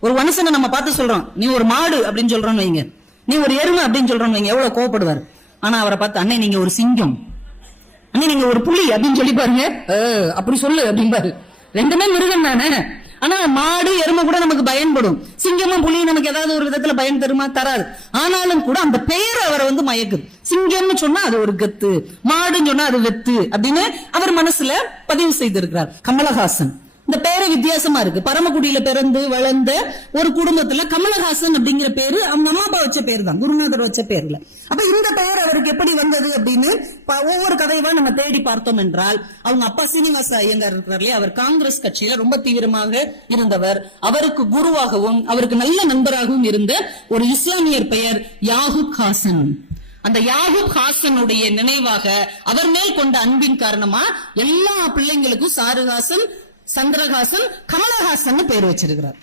ஒரு மனுஷனை நம்ம பார்த்து சொல்றோம். நீ ஒரு மாடு அப்படின்னு சொல்றோம்னு வைங்க. நீ ஒரு எருமை அப்படின்னு சொல்றோம்னு வைங்க. எவ்வளவு கோவப்படுவார். ஆனா அவரை பார்த்து அண்ணே நீங்க ஒரு சிங்கம். அண்ணே நீங்க ஒரு புலி அப்படின்னு சொல்லி பாருங்க. அப்படி சொல்லு அப்படின்பாரு ரெண்டுமே மிருகம் தானே. ஆனா மாடு எருமை கூட நமக்கு பயன்படும். சிங்கமும் புலியும் நமக்கு ஏதாவது ஒரு விதத்துல பயன் தருமா? தராது. ஆனாலும் கூட அந்த பெயர் அவரை வந்து மயக்குது சிங்கம்னு சொன்னா அது ஒரு கத்து. மாடுன்னு சொன்னா அது வெத்து அப்படின்னு அவர் மனசுல பதிவு செய்திருக்கிறார். கமலஹாசன். இந்த பேரை வித்தியாசமா இருக்கு. பரமக்குடியில பிறந்து வளர்ந்த ஒரு குடும்பத்துல கமலஹாசன் அப்படிங்கிற பேரு அவங்க அம்மா அப்பா வச்ச பேர் தான் குருநாதர் வச்ச பேர்ல. அப்ப இந்த பெயர் அவருக்கு எப்படி வந்தது அப்படின்னு ஒவ்வொரு கதையுமா நம்ம தேடி பார்த்தோம் என்றால் அவங்க அப்பா சீனிவாச ஐயங்கார் இருக்கிறார் அவர் காங்கிரஸ் கட்சியில ரொம்ப தீவிரமாக இருந்தவர். அவருக்கு குருவாகவும் அவருக்கு நல்ல நண்பராகவும் இருந்த ஒரு இஸ்லாமியர் பெயர் யாகுப் ஹாசன். அந்த யாகுப் ஹாசனுடைய நினைவாக அவர் மேல் கொண்ட அன்பின் காரணமா எல்லா பிள்ளைங்களுக்கும் சாருஹாசன் சந்திரஹாசன் கமலஹாசன் பேர் வச்சிருக்கிறார்.